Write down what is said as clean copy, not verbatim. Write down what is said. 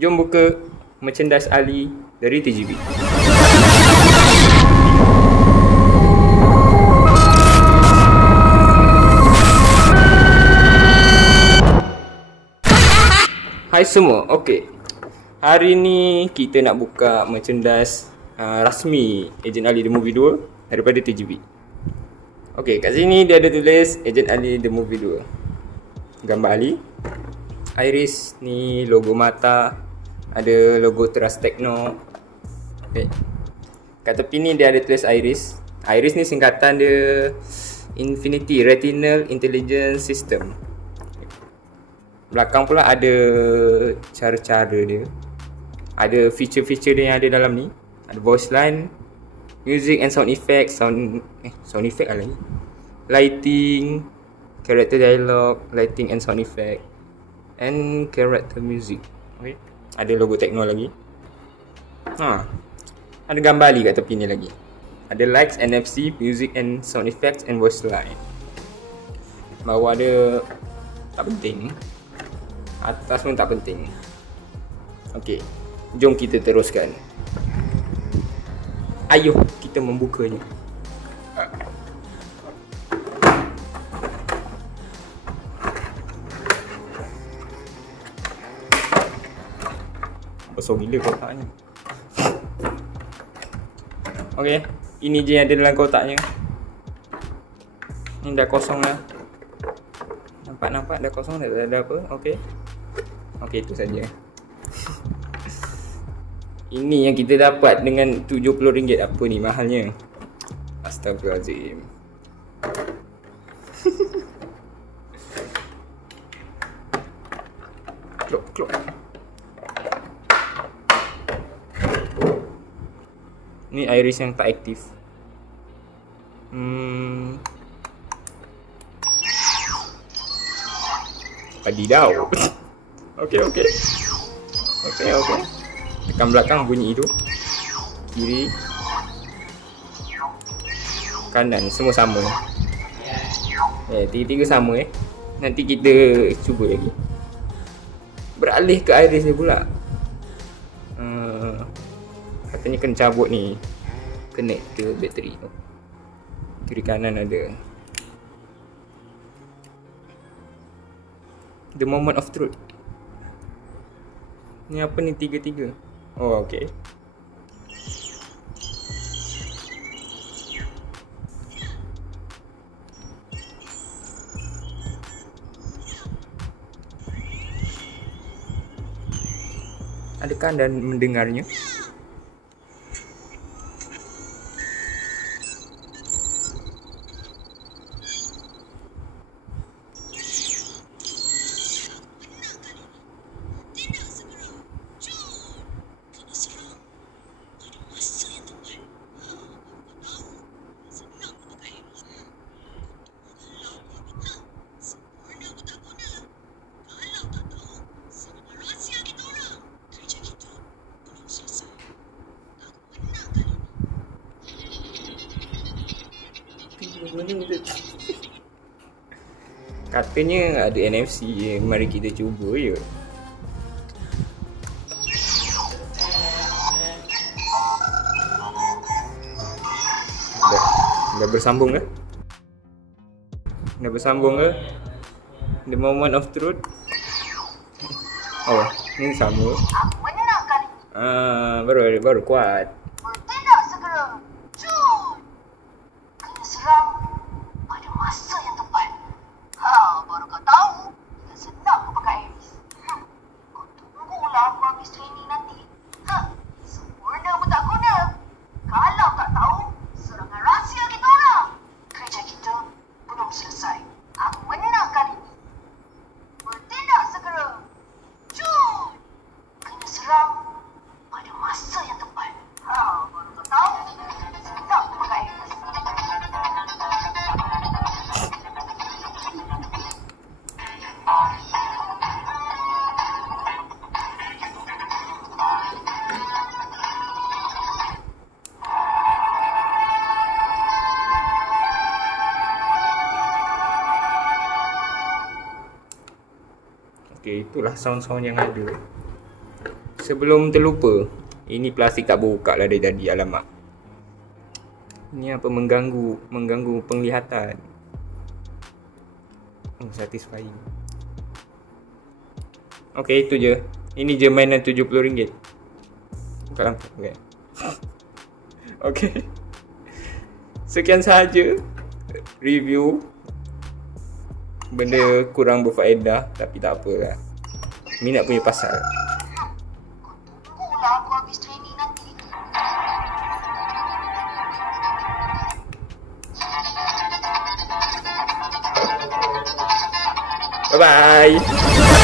Jom buka merchandise Ali dari TGB. Hai semua, okey. Hari ni kita nak buka merchandise rasmi Agent Ali The Movie 2 daripada TGB. Okey, kat sini dia ada tulis Agent Ali The Movie 2. Gambar Ali, iris ni, logo mata, ada logo Teras Tekno. Okey. Kat tepi ni dia ada tulis iris. Iris ni singkatan dia Infinity Retinal Intelligence System. Belakang pula ada cara-cara dia. Ada feature-feature dia yang ada dalam ni. Ada voice line, music and sound effect, sound effect lah lagi. Lighting, character dialogue, lighting and sound effect, and character music. Okay. Ada logo Tekno lagi. Ada gambar Ali kat tepi ni lagi. Ada lights, NFC, music and sound effects and voice line. Bawah ada tak penting. Atas pun tak penting. Okey, jom kita teruskan. Ayuh kita membukanya. Besar gila kotaknya. Okey, ini je yang ada dalam kotaknya. Ini dah kosong dah. Nampak dah kosong, dah ada apa. Okey. Okey, itu saja. Ini yang kita dapat dengan RM70. Apa ni mahalnya? Astagfirullahaladzim. Klop. Ni iris yang tak aktif. Padidau. Okey. Tekan belakang bunyi itu. Kiri, kanan semua sama. Tiga-tiga sama. Nanti kita cuba lagi. Beralih ke iris dia pula. Katanya kena cabut ni, connect ke bateri tu. Kiri kanan ada The Moment of Truth. Ni apa ni tiga-tiga? Oh, okey. Adakah anda mendengarnya? Katanya ada NFC. Mari kita cuba je. Dah bersambung ke? The Moment of Truth. Oh, ni sama. Baru kuat. Bertindak segera. Jun. Kena serang pada masa yang tepat. Baru kau tahu, tak senang kau pakai iris. Kau tunggulah aku habis training nanti. Sempurna pun tak guna. Kalau tak tahu, serangan rahsia kita orang. Kerja kita belum selesai. Aku menang kali ini. Bertindak segera. Jun. Kena serang pada masa yang tepat. Baru kau tahu, senang kau pakai iris. Okey, itulah sound-sound yang ada. sebelum terlupa, ini plastik tak buka lah dia jadi, alamak. Ini apa, mengganggu penglihatan. Satisfying. Okay, itu je. Ini je mainan RM70. Buka lampu. Okay. Okay. Sekian sahaja review. Benda kurang berfaedah, tapi tak apalah. Minat punya pasal. Tunggulah aku habis training nanti. Bye-bye.